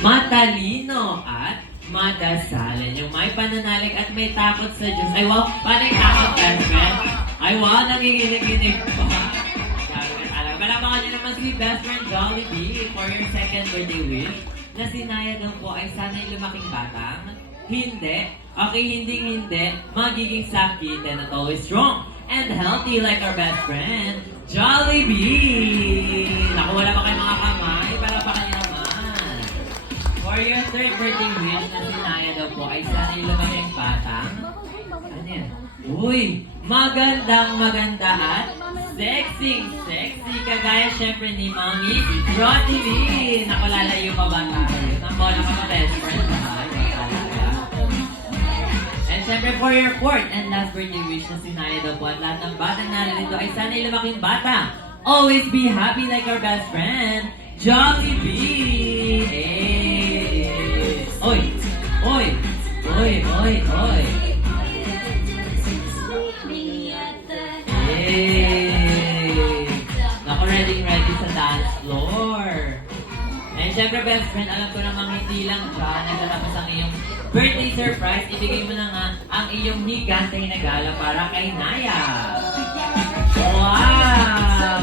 matalino at madasalin. Yung may pananalig at may takot sa Diyos. Ay wow, paano yung takot, best friend? Ay wow, nanginginig-ginig pa. Malamangan niyo naman si best friend Jollibee for your second birthday wish na sinaya daw po ay sana'y lumaking batang hindi, okay, hindi, magiging sakitin at always strong and healthy like our best friend, Jollibee! Naku, wala pa kayo mga kamay, para pa kayo naman. For your third birthday wish na sinaya daw po ay sana'y lumaking batang, ano yan? Uy, maganda at sexy, kagaya syempre ni Mami Rodney. Naku, lalayo pa ba tayo? Nabola ka pa, best friend. And syempre for your fourth and last birthday wish na sinaya daw po at lahat ng batang narito ay sana'y lumaking bata. Always be happy like our best friend, Jollibee! Hey! Oy! Naku, ready sa dance floor. And syempre, best friend, alam ko namang hindi lang siya nagtatapos ang iyong birthday surprise. Ibigay mo na nga ang iyong higanteng regalo para kay Naya. Wow!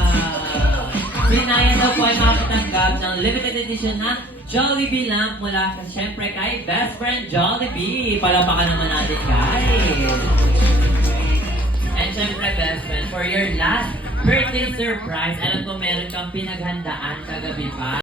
Si Naya daw po ay makatanggap ng limited edition na Jollibee lamp mula syempre kay best friend Jollibee. Palapakan naman natin, guys. And syempre, best friend, for your last birthday surprise, alam ko meron kang pinaghandaan kagabi pa.